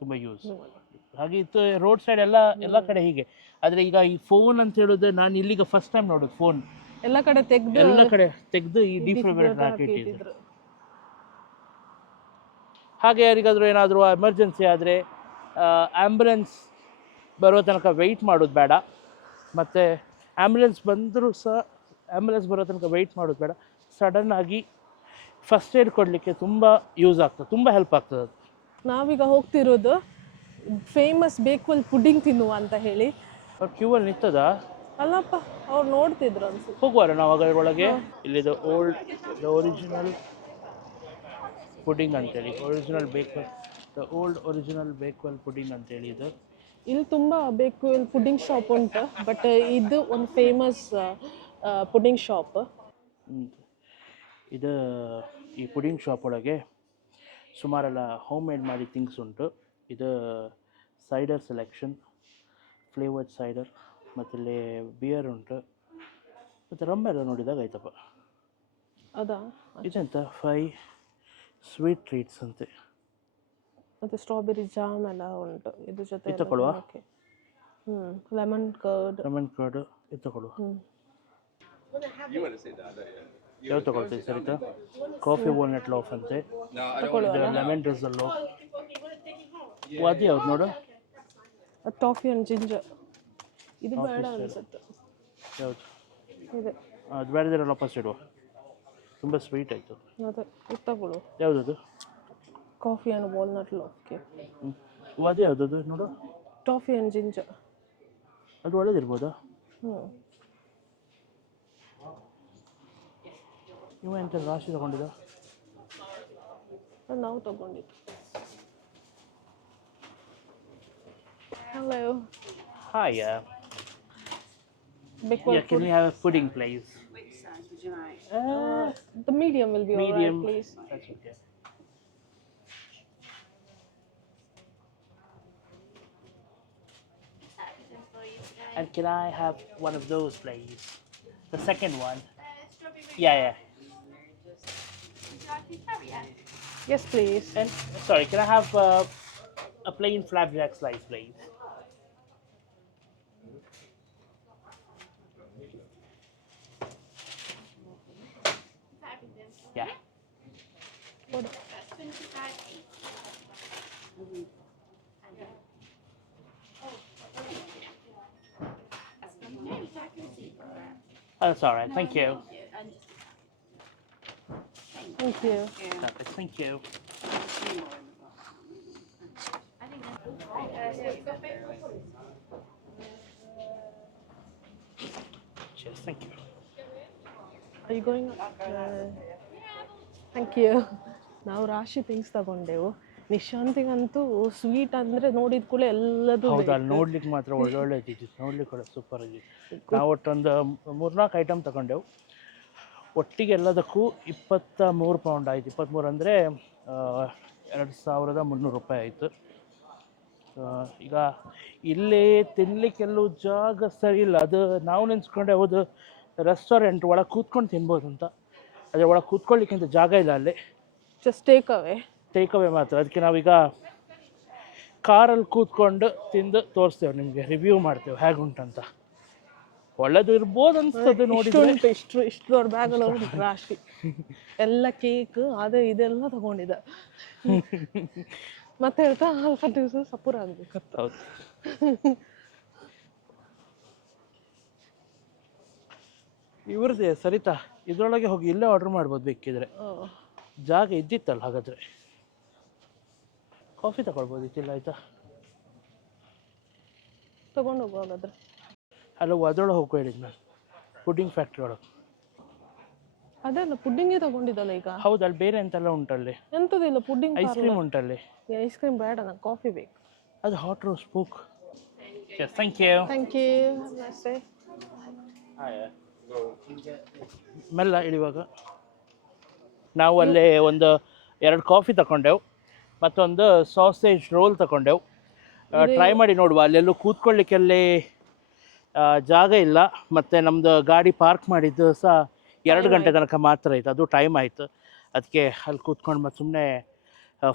ತುಂಬ ಯೂಸ್ ಹಾಗೆ ಇತ್ತು ರೋಡ್ ಸೈಡ್ ಎಲ್ಲ ಎಲ್ಲ ಕಡೆ ಹೀಗೆ. ಆದರೆ ಈಗ ಈ ಫೋನ್ ಅಂತ ಹೇಳೋದು ನಾನು ಇಲ್ಲಿಗ ಫಸ್ಟ್ ಟೈಮ್ ನೋಡೋದು ಫೋನ್ ಎಲ್ಲ ಕಡೆ ತೆಗ್ದು ಎಲ್ಲ ಕಡೆ ತೆಗೆದು ಈ ಡಿಫ್ರೆಂಟ್ ರಾಕೆಟ್ ಹಾಕಿ ಇಟ್ಟಿದ್ರು. ಹಾಗೆ ಯಾರಿಗಾದರೂ ಏನಾದರೂ ಎಮರ್ಜೆನ್ಸಿ ಆದರೆ ಆ್ಯಂಬುಲೆನ್ಸ್ ಬರೋ ತನಕ ವೆಯ್ಟ್ ಮಾಡೋದು ಬೇಡ. ಮತ್ತು ಆ್ಯಂಬುಲೆನ್ಸ್ ಬಂದರೂ ಸಹ ಆ್ಯಂಬುಲೆನ್ಸ್ ಬರೋ ತನಕ ವೆಯ್ಟ್ ಮಾಡೋದು ಬೇಡ. ಸಡನ್ನಾಗಿ ಫಸ್ಟ್ ಏಡ್ ಕೊಡಲಿಕ್ಕೆ ತುಂಬ ಯೂಸ್ ಆಗ್ತದೆ ತುಂಬ ಹೆಲ್ಪ್ ಆಗ್ತದೆ ಅದು. ನಾವೀಗ ಹೋಗ್ತಿರೋದು ಫೇಮಸ್ ಬೇಕ್ವಲ್ ಫುಡ್ಡಿಂಗ್ ತಿನ್ನುವ ಅಂತ ಹೇಳಿ. ಅವ್ರು ಕ್ಯೂವಲ್ಲಿ ನಿಂತದ? ಅಲ್ಲಪ್ಪ ಅವ್ರು ನೋಡ್ತಿದ್ರು ಅನ್ಸುತ್ತೆ. ಹೋಗುವಾರ ನಾವು ಇಲ್ಲಿ ಇಲ್ಲಿದು ಓಲ್ಡ್ ದ ಒರಿಜಿನಲ್ ಪುಡಿಂಗ್ ಅಂತೇಳಿ. Original Bakewell the old original Bakewell pudding ಅಂತೇಳಿ ಇದು. ಇಲ್ಲಿ ತುಂಬ ಬೇಕ್ವಲ್ ಫುಡ್ಡಿಂಗ್ ಶಾಪ್ ಉಂಟು ಬಟ್ ಇದು ಒಂದು ಫೇಮಸ್ ಪುಡ್ಡಿಂಗ್ ಶಾಪ್. ಇದು ಈ ಪುಡಿಂಗ್ ಶಾಪ್ ಒಳಗೆ ಸುಮಾರೆಲ್ಲ ಹೋಮ್ ಮೇಡ್ ಮಾಡಿ ಥಿಂಗ್ಸ್ ಉಂಟು ಇದು ಸೈಡರ್ ಸೆಲೆಕ್ಷನ್ ಫ್ಲೇವರ್ಡ್ ಸೈಡರ್ ಮತ್ತು ಇಲ್ಲಿ ಬಿಯರ್ ಉಂಟು ಮತ್ತು ರಮ್ ಎಲ್ಲ ನೋಡಿದಾಗ ಆಯ್ತಪ್ಪ ಅದಾ ಇದೆಂತ ಫೈ ಸ್ವೀಟ್ ಟ್ರೀಟ್ಸ್ ಅಂತೆ ಮತ್ತು ಸ್ಟ್ರಾಬೆರಿ ಜಾಮ್ ಎಲ್ಲ ಉಂಟು ಇದು ಜೊತೆ ಇದು ತಗೊಳ್ಳುವ? ಹ್ಞೂ ಲೆಮನ್ ಕರ್ಡ್ ಲೆಮನ್ ಕರ್ಡ್ ಇದು ತಗೊಳ್ಳುವ ಯಾವ್ದು ತಗೊಳ್ತೀವಿ ಇದು ಕಾಫಿ ವಾಲ್ನಟ್ ಲೋಫ್ ಅಂತೆ. ಲೆಮನ್ ಡ್ರಿಸಲ್ ಲೋಫ್ ಅದು ಯಾವ್ದು ನೋಡು? ಟಾಫಿ ಅಂಡ್ ಜಿಂಜರ್ ಇದು ಬೇಡ ಅನ್ಸುತ್ತೆ. ಯಾವುದು? ಇದೆ. ಅದು ಬೇಡದಿರಲ್ಲ ಲಾಪಸ್ ಇಡುವ. ತುಂಬ ಸ್ವೀಟ್ ಆಯಿತು. ಅದೇ ಇದು ತಗೊಳ್ಳು. ಯಾವುದದು? ಕಾಫಿ ಆ್ಯಂಡ್ ವಾಲ್ನಟ್ ಓಕೆ ಅದೇ ಯಾವುದದು ನೋಡು. ಟಾಫಿ ಆ್ಯಂಡ್ ಜಿಂಜರ್ ಅದು ಒಳ್ಳೇದಿರ್ಬೋದಾ? ಹ್ಞೂ ಇವ ಎಂತ ರಾಶಿ ತಗೊಂಡಿದ್ದ ಅದು ನಾವು ತಗೊಂಡಿದ್ದು hello hi big Yeah, can we have a pudding, please? Which size would you like? Uh, the medium will be medium. Please That's okay. And can I have one of those, please? The second one. Yeah, yeah. Yes, please. And sorry, can I have uh, a plain flapjack slice, please? Yeah. Oh, that's all right. Thank you. Thank you Perfect. Thank you. Cheers. Thank you. I going thank you ನಾವು ರಾಶಿ things ತಗೊಂಡೆವು ನಿಶಾಂತಿಗಂತೂ sweet ಅಂದ್ರೆ ನೋಡಿದ ಕೂಡಲೇ ಎಲ್ಲದೂ ಹೌದು ಅಲ್ಲಿ ನೋಡ್ಲಿಕ್ಕೆ ಮಾತ್ರ ಒಳ್ಳೊಳ್ಳೆ ನೋಡ್ಲಿಕ್ಕೆ ಕೂಡ ಸೂಪರ್ ಆಗಿತ್ತು ನಾವು ಒಟ್ಟೊಂದು ಮೂರ್ನಾಲ್ಕು ಐಟಮ್ ತಗೊಂಡೆವು ಒಟ್ಟಿಗೆ ಎಲ್ಲದಕ್ಕೂ ಇಪ್ಪತ್ತ ಮೂರು ಪೌಂಡ್ ಆಯಿತು. ಇಪ್ಪತ್ತ್ಮೂರು ಅಂದರೆ ಎರಡು ಸಾವಿರದ ಮುನ್ನೂರು ರೂಪಾಯಿ ಆಯಿತು. ಈಗ ಇಲ್ಲಿ ತಿನ್ನಲಿಕ್ಕೆಲ್ಲೂ ಜಾಗ ಸರಿ ಇಲ್ಲ. ಅದು ನಾವು ನೆನೆಸ್ಕೊಂಡೆ ಹೌದು ರೆಸ್ಟೋರೆಂಟ್ ಒಳಗೆ ಕೂತ್ಕೊಂಡು ತಿನ್ಬೋದು ಅಂತ. ಅದೇ ಒಳಗೆ ಕೂತ್ಕೊಳ್ಳಿಕ್ಕಿಂತ ಜಾಗ ಇಲ್ಲ ಅಲ್ಲಿ. Just take away take away ಮಾತ್ರ. ಅದಕ್ಕೆ ನಾವೀಗ ಕಾರಲ್ಲಿ ಕೂತ್ಕೊಂಡು ತಿಂದು ತೋರಿಸ್ತೇವೆ ನಿಮಗೆ. ರಿವ್ಯೂ ಮಾಡ್ತೇವೆ. ಹೇಗುಂಟಂತ ಒಳ್ಳೇದು ಇರ್ಬೋದು ಅನ್ಸ್ತದೆ ನೋಡಿ ಇಷ್ಟು ಉಂಟು ಇಷ್ಟು ಇಷ್ಟು ದೊಡ್ಡ ಬ್ಯಾಗಲ್ಲಿ ಉಂಟು ರಾಶಿ. ಎಲ್ಲ ಕೇಕ್ ಅದೇ ಇದೆಲ್ಲ ತಗೊಂಡಿದ್ದ. ಮತ್ತೆ ಹೇಳ್ತಾ ದಿವಸ ಸಪೂರ ಆಗ್ಬೇಕು. ಹೌದು. ಇವ್ರದ್ದೇ ಸರಿತಾ ಇದರೊಳಗೆ ಹೋಗಿ ಇಲ್ಲೇ ಆರ್ಡರ್ ಮಾಡ್ಬೋದು ಬೇಕಿದ್ರೆ. ಜಾಗ ಇದ್ದಿತ್ತಲ್ಲ ಹಾಗಾದ್ರೆ. ಕಾಫಿ ತಗೊಳ್ಬೋದಿತ್ತಿಲ್ಲ ಆಯ್ತಾ? ತಗೊಂಡು ಹೋಗುವ ಹಾಗಾದ್ರೆ. ಅಲ್ಲ ಅದ್ರೊಳಗೆ ಹೋಗಿ ಹೇಳಿದ್ ಮ್ಯಾಮ್ ಪುಡ್ಡಿಂಗ್ ಫ್ಯಾಕ್ಟ್ರಿ ಒಳಗೆ. ಅದೆಲ್ಲ ಪುಡ್ಡಿಂಗೇ ತಗೊಂಡಿದ್ದಲ್ಲ ಈಗ? ಹೌದು ಅಲ್ಲಿ ಬೇರೆ ಅಂತೆಲ್ಲ ಉಂಟಲ್ಲಿ. ಎಂಥದಿಲ್ಲ ಪುಡ್ಡಿಂಗ್ ಐಸ್ ಕ್ರೀಮ್ ಉಂಟಲ್ಲಿ. ಐಸ್ ಕ್ರೀಮ್ ಬೇಡ ನಂಗೆ ಕಾಫಿ ಬೇಕು. ಅದು ಹಾಟ್ ರೋಸ್ ಸ್ಪೂಕ್ ಥ್ಯಾಂಕ್ ಯು ಥ್ಯಾಂಕ್ ಯು ಮೆಲ್ಲ ಇಳಿವಾಗ. ನಾವು ಅಲ್ಲಿ ಒಂದು ಎರಡು ಕಾಫಿ ತಗೊಂಡೆವು ಮತ್ತೊಂದು ಸಾಸೇಜ್ ರೋಲ್ ತಗೊಂಡೆವು ಟ್ರೈ ಮಾಡಿ ನೋಡುವ ಅಲ್ಲೆಲ್ಲೂ ಕೂತ್ಕೊಳ್ಳಿಕ್ಕೆಲ್ಲಿ ಆ, ಜಾಗ ಇಲ್ಲ. ಮತ್ತು ನಮ್ಮದು ಗಾಡಿ ಪಾರ್ಕ್ ಮಾಡಿದ್ದು ಸಹ ಎರಡು ಗಂಟೆ ತನಕ ಮಾತ್ರ ಆಯಿತು. ಅದು ಟೈಮ್ ಆಯಿತು. ಅದಕ್ಕೆ ಅಲ್ಲಿ ಕೂತ್ಕೊಂಡು ಮತ್ತು ಸುಮ್ಮನೆ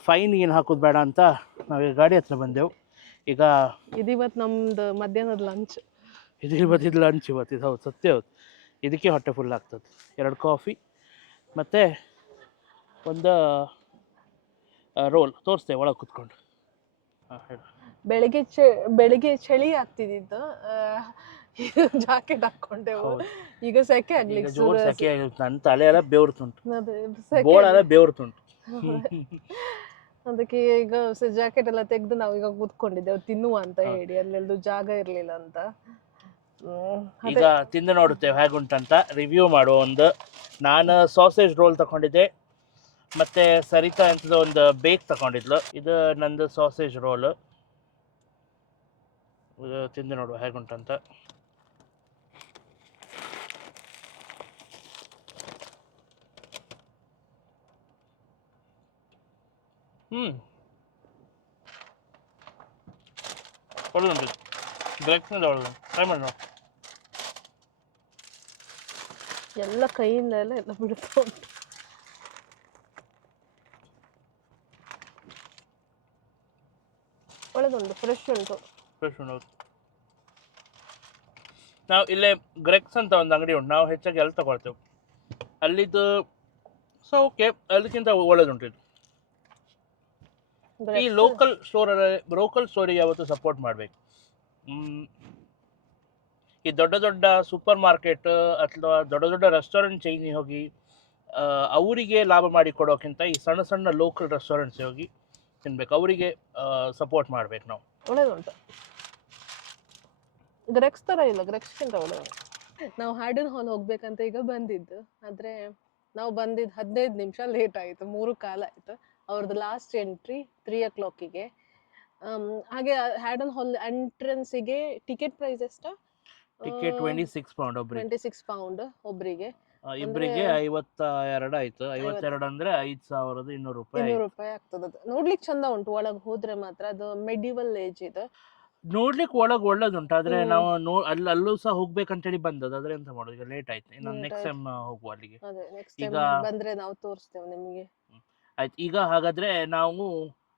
ಫೈನ್ ಏನು ಹಾಕೋದು ಬೇಡ ಅಂತ ನಾವೀಗ ಗಾಡಿ ಹತ್ರ ಬಂದೆವು. ಈಗ ಇದು ಇವತ್ತು ನಮ್ದು ಮಧ್ಯಾಹ್ನದ ಲಂಚ್ ಇದು ಇವತ್ತಿದ್ದು ಲಂಚ್ ಇದು ಹೌದು ಸತ್ಯ ಹೌದು. ಇದಕ್ಕೆ ಹೊಟ್ಟೆ ಫುಲ್ ಆಗ್ತದೆ. ಎರಡು ಕಾಫಿ ಮತ್ತು ಒಂದು ರೋಲ್ ತೋರಿಸ್ತೇವೆ ಒಳಗೆ ಕೂತ್ಕೊಂಡು. ಹಾಂ ಹೇಳು. ಬೆಳಿಗ್ಗೆ ಚ ಬೆಳಿಗ್ಗೆ ಚಳಿ ಆಗ್ತಿದ್ದಿತ್ತು. ಜಾಕೆಟ್ ಹಾಕೊಂಡೆವು ಈಗ ಸೆಕೆ ಆಗ್ಲಿ ಜೋರು ಸೆಕೆ ಆಗಿರುತ್ತೆ. ನನ್ನ ತಲೆ ಎಲ್ಲ ಬೇವ್ರತುಂಟು ಬೋಳೆಲ್ಲ ಬೆವರ್ತುಂಟು. ಅದಕ್ಕೆ ಈಗ ಜಾಕೆಟ್ ಎಲ್ಲ ತೆಗೆದು ನಾವು ಈಗ ಕೂತ್ಕೊಂಡಿದ್ದೆವು. ತಿನ್ನುವ ಅಂತ ಹೇಳಿ. ಅಲ್ಲೆಲ್ಲೂ ಜಾಗ ಇರಲಿಲ್ಲ ಅಂತ. ಈಗ ತಿಂದು ನೋಡುತ್ತೇವೆ. ಹೇಗುಂಟಂತ ರಿವ್ಯೂ ಮಾಡುವ ಒಂದು. ನಾನು ಸಾಸೇಜ್ ರೋಲ್ ತಗೊಂಡಿದ್ದೆ. ಮತ್ತೆ ಸರಿತಾ ಅಂತದ ಒಂದು ಬೇಕ್ ತಗೊಂಡಿದ್ಲು. ಇದು ನಂದು ಸಾಸೇಜ್ ರೋಲ್ ತಿಂದು ನೋಡುವ ಹೇಗುಂಟಂತ ಹ್ಞೂ ಒಳ್ಳೆದುಂಟು. ಬ್ರೇಕ್ನಿಂದ ಒಳ್ಳೆದು ಟ್ರೈ ಮಾಡಿ ನೋಡಿ. ಎಲ್ಲ ಕೈಯಿಂದ ಎಲ್ಲ ಎಲ್ಲ ಬಿಡ್ತಾ ಒಳ್ಳೆದುಂಟು ಫ್ರೆಶ್ ಉಂಟು. ಉಂಟು ನಾವು ಇಲ್ಲೇ ಗ್ರೆಕ್ಸ್ ಅಂತ ಒಂದು ಅಂಗಡಿ ಉಂಟು. ನಾವು ಹೆಚ್ಚಾಗಿ ಅಲ್ಲಿ ತಗೊಳ್ತೇವೆ. ಅಲ್ಲಿದ್ದು ಸೊ ಓಕೆ ಅದಕ್ಕಿಂತ ಒಳ್ಳೇದುಂಟು ಇದು. ಈ ಲೋಕಲ್ ಸ್ಟೋರ್ ಲೋಕಲ್ ಸ್ಟೋರಿಗೆ ಯಾವತ್ತು ಸಪೋರ್ಟ್ ಮಾಡಬೇಕು. ಈ ದೊಡ್ಡ ದೊಡ್ಡ ಸೂಪರ್ ಮಾರ್ಕೆಟ್ ಅಥವಾ ದೊಡ್ಡ ದೊಡ್ಡ ರೆಸ್ಟೋರೆಂಟ್ ಚೈನಿಗೆ ಹೋಗಿ ಅವರಿಗೆ ಲಾಭ ಮಾಡಿ ಕೊಡೋಕ್ಕಿಂತ ಈ ಸಣ್ಣ ಸಣ್ಣ ಲೋಕಲ್ ರೆಸ್ಟೋರೆಂಟ್ಸ್ ಹೋಗಿ ತಿನ್ಬೇಕು. ಅವರಿಗೆ ಸಪೋರ್ಟ್ ಮಾಡ್ಬೇಕು ನಾವು. ಒಳ್ಳೇದುಂಟು. ಗ್ರೆಕ್ಸ್ ಥರ ಇಲ್ಲ ಗ್ರೆಕ್ಸ್ಗಿಂತ ಒಳ್ಳೆದು ನಾವು ಹ್ಯಾಡನ್ ಹಾಲ್ ಹೋಗ್ಬೇಕಂತ ಈಗ ಬಂದಿದ್ದು. ಆದರೆ ನಾವು ಬಂದಿದ್ದು ಹದಿನೈದು ನಿಮಿಷ ಲೇಟ್ ಆಯಿತು ಮೂರು ಕಾಲ ಆಯಿತು. ಅವ್ರದ್ದು ಲಾಸ್ಟ್ ಎಂಟ್ರಿ ತ್ರೀ ಓ ಕ್ಲಾಕಿಗೆ ಹಾಗೆ ಹ್ಯಾಡನ್ ಹಾಲ್ ಎಂಟ್ರೆನ್ಸಿಗೆ ಟಿಕೆಟ್ ಪ್ರೈಸ್ ಎಷ್ಟು? ಟಿಕೆಟ್ ಟ್ವೆಂಟಿ ಸಿಕ್ಸ್ ಪೌಂಡ್ ಒಬ್ರಿಗೆ. ಟ್ವೆಂಟಿ ಸಿಕ್ಸ್ ಪೌಂಡ್ ಒಬ್ಬರಿಗೆ ಆ, ಇಬ್ರಿಗೆ ಐವತ್ತ ಎರಡು ಆಯ್ತು ಐವತ್ತೆರಡು ಅಂದ್ರೆ ಐದು ಸಾವಿರದ ಇನ್ನೂರು ರೂಪಾಯಿ ಇನ್ನೂರು. ರೂಪಾಯಿ ಆಗ್ತದ ನೋಡ್ಲಿಕ್ಕೆ ಚಂದ ಉಂಟು ಒಳಗೆ ಹೋದ್ರೆ ಮಾತ್ರ. ಅದು ಮೆಡಿವಲ್ ಏಜ್ ಇದು. ನೋಡ್ಲಿಕ್ಕೆ ಒಳಗ್ ಒಳ್ಳೇದುಂಟು ಆದ್ರೆ ನಾವು ನೋ ಅಲ್ಲಿ ಅಲ್ಲೂ ಸಹ ಹೋಗ್ಬೇಕಂತೇಳಿ ಬಂದದ್ದು. ಆದ್ರೆ ಎಂತ ಮಾಡೋದು? ಈಗ ಲೇಟ್ ಆಯ್ತು. ಇನ್ನೊಂದು ನೆಕ್ಸ್ಟ್ ಟೈಮ್ ಹೋಗುವ ಅಲ್ಲಿಗೆ. ಅದೇ ನೆಕ್ಸ್ಟ್ ಈಗ- ಬಂದ್ರೆ ನಾವು ತೋರಿಸ್ತೇವೆ ನಿಮಗೆ. ಆಯ್ತು. ಈಗ ಹಾಗಾದ್ರೆ ನಾವು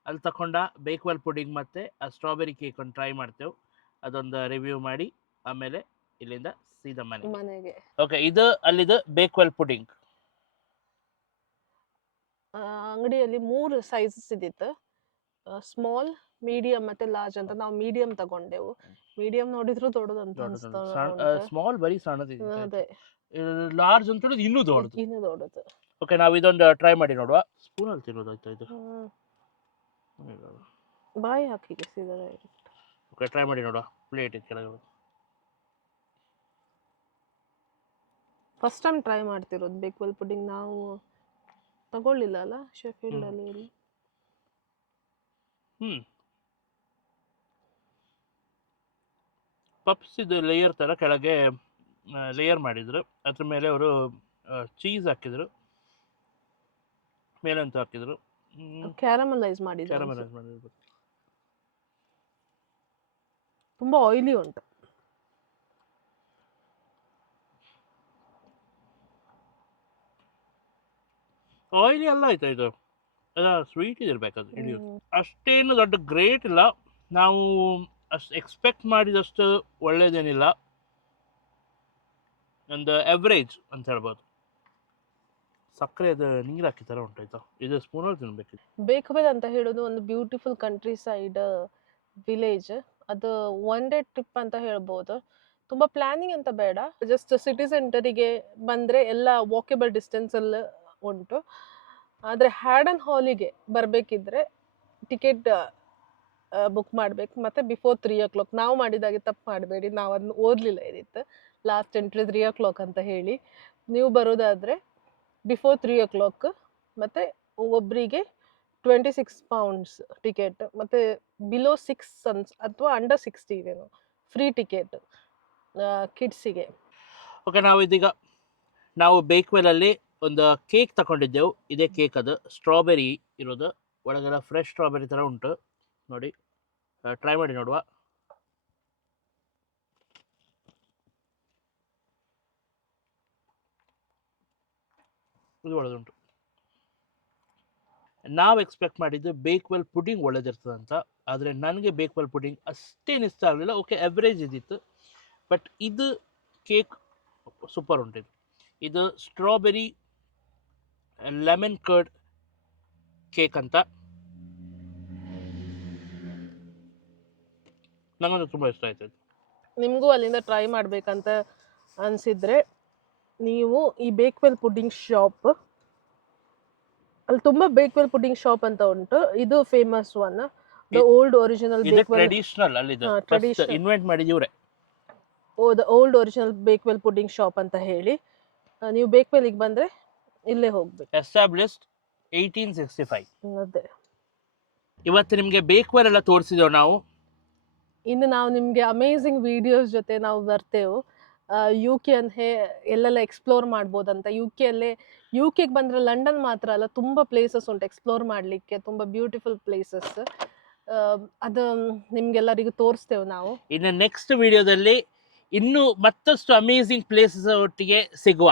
ಅಲ್ಲಿ ತಕೊಂಡ ಬೇಕ್ವೆಲ್ ಪುಡಿಂಗ್ ಮತ್ತೆ ಆ ಸ್ಟ್ರಾಬೆರಿ ಕೇಕ್ ಒಂದು ಟ್ರೈ ಮಾಡ್ತೇವೆ. ಅದೊಂದು ರಿವ್ಯೂ ಮಾಡಿ ಆಮೇಲೆ ಇಲ್ಲಿಂದ ಸೀದಾ ಮನೆ. ಮನೆಗೆ. ಓಕೆ ಇದು ಅಲ್ಲಿದು ಬೇಕ್ವೆಲ್ ಪುಡಿಂಗ್ ಅಂಗಡಿಯಲ್ಲಿ ಮೂರು ಸೈಜಸ್ ಇದ್ದಿತ್ತು. ಸ್ಮಾಲ್ ಮೀಡಿಯಂ ಮತ್ತೆ ಲಾರ್ಜ್ ಅಂತ ನಾವು ಮೀಡಿಯಂ ತಗೊಂಡೆವು. ಮೀಡಿಯಂ ನೋಡಿದ್ರು ದೊಡ್ಡದಂತ ಅಂತ ಸ್ಮಾಲ್ ಬರೀ ಸಣ್ಣದಿದೆ ಅದೇ. ಲಾರ್ಜ್ ಅಂತ ಹೇಳಿದ್ರೆ ಇನ್ನೂ ದೊಡ್ಡದು. ಇನ್ನು ದೊಡ್ಡದು. ಓಕೆ ನಾವು ಇದೊಂದು ಟ್ರೈ ಮಾಡಿ ನೋಡುವ. ಸ್ಪೂನಲ್ಲಿ ತಿನ್ನೋದಾಯ್ತಾ ಇದು. ಬಾಯಿ ಹಾಕಿಗೆ ಸೀದಾ ಓಕೆ ಟ್ರೈ ಮಾಡಿ ನೋಡುವ. ಪ್ಲೇಟ್ ಇದೆ ಕೆಳಗಡೆ. ಫಸ್ಟ್ ಟೈಮ್ ಟ್ರೈ ಮಾಡ್ತಿರೋದು ಬೇಕ್ವೆಲ್ ಪುಡಿಂಗ್ ನಾವು ತಗೊಳ್ಳಿಲ್ಲ ಅಲ್ಲ? ಶೆಫೀಲ್ಡ್ ಅಲ್ಲಿ ಇಲ್ಲಿ. ಹ್ಮ್. ಪಪ್ಸ್ ಇದು ಲೇಯರ್ ಥರ ಕೆಳಗೆ ಲೇಯರ್ ಮಾಡಿದ್ರು. ಅದ್ರ ಮೇಲೆ ಅವರು ಚೀಸ್ ಹಾಕಿದ್ರು. ಮೇಲೆ ಅಂತ ಹಾಕಿದ್ರು ಕ್ಯಾರಮಲೈಸ್ ಮಾಡಿದ್ರು ಕ್ಯಾರಮಲೈಸ್ ಮಾಡಿದ್ರು ತುಂಬಾ ಆಯಿಲಿ ಉಂಟು. ಆಯಿಲಿ ಎಲ್ಲ ಆಯ್ತಾ ಇದು? ಅದ ಸ್ವೀಟ್ ಇದಿರ್ಬೇಕು ಅದು ಹಿಡಿಯೋದು ಅಷ್ಟೇನು ದೊಡ್ಡ ಗ್ರೇಟ್ ಇಲ್ಲ. ನಾವು ಅಷ್ಟು ಎಕ್ಸ್ಪೆಕ್ಟ್ ಮಾಡಿದಷ್ಟು ಒಳ್ಳೇದೇನಿಲ್ಲ. ಒಂದು ಎವ್ರೇಜ್ ಅಂತ ಹೇಳ್ಬೋದು. ಸಕ್ಕರೆ ಅದು ನೀರು ಹಾಕಿ ಥರ ಉಂಟಾಯ್ತಾ ಇದು ಸ್ಪೂನಲ್ಲಿ ತಿನ್ಬೇಕಿತ್ತು. ಬೇಕಬೇದ್ ಅಂತ ಹೇಳೋದು ಒಂದು ಬ್ಯೂಟಿಫುಲ್ ಕಂಟ್ರಿ ಸೈಡ್ ವಿಲೇಜ್ ಅದು ಒನ್ ಡೇ ಟ್ರಿಪ್ ಅಂತ ಹೇಳ್ಬೋದು. ತುಂಬ ಪ್ಲಾನಿಂಗ್ ಅಂತ ಬೇಡ. ಜಸ್ಟ್ ಸಿಟಿ ಸೆಂಟರಿಗೆ ಬಂದರೆ ಎಲ್ಲ ವಾಕೆಬಲ್ ಡಿಸ್ಟೆನ್ಸಲ್ಲಿ ಉಂಟು ಆದರೆ ಹ್ಯಾಡನ್ ಹಾಲಿಗೆ ಬರಬೇಕಿದ್ರೆ ಟಿಕೆಟ್ ಬುಕ್ ಮಾಡಬೇಕು. ಮತ್ತು ಬಿಫೋರ್ ತ್ರೀ ಓ ಕ್ಲಾಕ್ ನಾವು ಮಾಡಿದಾಗೆ ತಪ್ಪು ಮಾಡಬೇಡಿ. ನಾವು ಅದನ್ನ ಓದಲಿಲ್ಲ ಇದಿತ್ತು. Last entry three o'clock ಅಂತ ಹೇಳಿ. ನೀವು ಬರೋದಾದರೆ ಬಿಫೋರ್ ತ್ರೀ ಓ ಕ್ಲಾಕ್ ಮತ್ತು ಒಬ್ಬರಿಗೆ ಟ್ವೆಂಟಿ ಸಿಕ್ಸ್ ಪೌಂಡ್ಸ್ ಟಿಕೆಟ್ ಮತ್ತು ಬಿಲೋ ಸಿಕ್ಸ್ ಸನ್ಸ್ ಅಥವಾ ಅಂಡರ್ ಸಿಕ್ಸ್ಟಿ ಇದೇನು ಫ್ರೀ ಟಿಕೆಟ್ ಕಿಡ್ಸಿಗೆ ಓಕೆ ನಾವು ಇದೀಗ ನಾವು ಬೇಕ್ವೆಲಲ್ಲಿ ಒಂದು ಕೇಕ್ ತಗೊಂಡಿದ್ದೆವು ಇದೇ ಕೇಕ್ ಅದು. ಸ್ಟ್ರಾಬೆರಿ ಇರೋದು. ಒಳಗೆಲ್ಲ ಫ್ರೆಶ್ ಸ್ಟ್ರಾಬೆರಿ ಥರ ಉಂಟು. ನೋಡಿ ಟ್ರೈ ಮಾಡಿ ನೋಡುವ. ಇದು ಒಳ್ಳೆದುಂಟು. ನಾವು ಎಕ್ಸ್ಪೆಕ್ಟ್ ಮಾಡಿದ್ದು ಬೇಕ್ವೆಲ್ ಪುಡಿಂಗ್ ಒಳ್ಳೇದಿರ್ತದೆ ಅಂತ ಆದರೆ ನನಗೆ ಬೇಕ್ವೆಲ್ ಪುಡಿಂಗ್ ಅಷ್ಟೇನು ಇಷ್ಟ ಆಗಲಿಲ್ಲ. ಓಕೆ ಎವ್ರೇಜ್ ಇದ್ದಿತ್ತು. ಬಟ್ ಇದು ಕೇಕ್ ಸೂಪರ್ ಉಂಟು ಇದು. ಇದು ಸ್ಟ್ರಾಬೆರಿ ಲೆಮನ್ ಕರ್ಡ್ ಕೇಕ್ ಅಂತ. ನನಗಂತೂ ತುಂಬ ಇಷ್ಟ ಆಯ್ತು ನಿಮಗೂ ಅಲ್ಲಿಂದ ಟ್ರೈ ಮಾಡಬೇಕಂತ ಅನ್ಸಿದ್ರೆ ನೀವು ಈ ಬೇಕ್ವೆಲ್ ಪುಡ್ಡಿಂಗ್ ಶಾಪ್ ಅಲ್ಲಿ ತುಂಬ ಬೇಕ್ವೆಲ್ ಪುಡ್ಡಿಂಗ್ ಶಾಪ್ ಅಂತ ಉಂಟು. ಇದು famous one the old original traditional traditional. Invent ಮಾಡಿದ್ದು ಇವರೇ. ಓ the old original Bakewell pudding shop ಅಂತ ಹೇಳಿ. ನೀವು ಬೇಕ್ವೆಲ್ಗೆ ಬಂದರೆ ಇಲ್ಲೇ ಹೋಗ್ಬೇಕು. ಎಸ್ಟಾಬ್ಲಿಷ್ಡ್ ಏಯ್ಟೀನ್ ಸಿಕ್ಸ್ಟಿ ಫೈವ್ ಅದೇ. ಇವತ್ತು ನಿಮಗೆ ಬೇಕ್ವೆಲ್ ಎಲ್ಲ ತೋರಿಸಿದೆವು ನಾವು. ಇನ್ನು ನಾವು ನಿಮಗೆ ಅಮೇಝಿಂಗ್ ವಿಡಿಯೋಸ್ ಜೊತೆ ನಾವು ಬರ್ತೇವೆ. ಯು ಕೆ ಹೇ ಎಲ್ಲೆಲ್ಲ ಎಕ್ಸ್ಪ್ಲೋರ್ ಮಾಡ್ಬೋದಂತ. ಯು ಕೆಲ್ಲೇ ಯು ಕೆಗೆ ಬಂದರೆ ಲಂಡನ್ ಮಾತ್ರ ಅಲ್ಲ ತುಂಬ ಪ್ಲೇಸಸ್ ಉಂಟು ಎಕ್ಸ್ಪ್ಲೋರ್ ಮಾಡಲಿಕ್ಕೆ ತುಂಬ ಬ್ಯೂಟಿಫುಲ್ ಪ್ಲೇಸಸ್ ಅದು ನಿಮ್ಗೆಲ್ಲರಿಗೂ ತೋರಿಸ್ತೇವೆ ನಾವು. ಇನ್ನು ನೆಕ್ಸ್ಟ್ ವಿಡಿಯೋದಲ್ಲಿ ಇನ್ನೂ ಮತ್ತಷ್ಟು ಅಮೇಝಿಂಗ್ ಪ್ಲೇಸಸ್ ಒಟ್ಟಿಗೆ ಸಿಗುವ.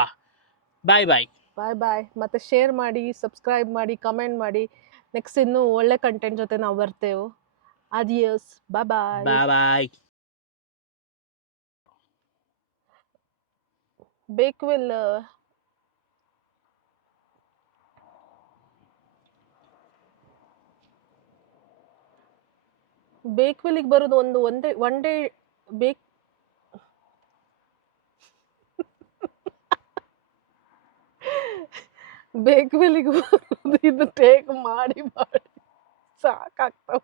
ಬಾಯ್ ಬಾಯ್ ಬಾಯ್ ಬಾಯ್ ಮತ್ತೆ ಶೇರ್ ಮಾಡಿ ಸಬ್ಸ್ಕ್ರೈಬ್ ಮಾಡಿ ಕಮೆಂಟ್ ಮಾಡಿ. ನೆಕ್ಸ್ಟ್ ಇನ್ನೂ ಒಳ್ಳೆ ಕಂಟೆಂಟ್ ಜೊತೆ ನಾವು ಬರ್ತೇವೆ. ಅದಿಯಸ್ ಬಾಯ್ ಬಾಯ್ ಬಾಯ್ ಬಾಯ್ ಬೇಕ್ವೆಲ್ ಬೇಕ್ವೆಲ್ಗೆ ಬರೋದು ಒಂದು ಒಂದೇ ಒನ್ ಡೇ ಬೇಕ್ ಬೇಕುವೆಲಿಗೆ ಇದು ಟೇಕ್ ಮಾಡಿ ಮಾಡಿ ಸಾಕಾಗ್ತಾವ.